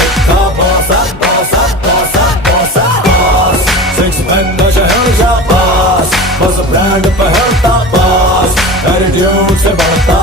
लिखा boss boss boss boss boss, six pack का शहर जा पास, बस ब्रांड पहनता पास, एटीट्यूड से बढ़ता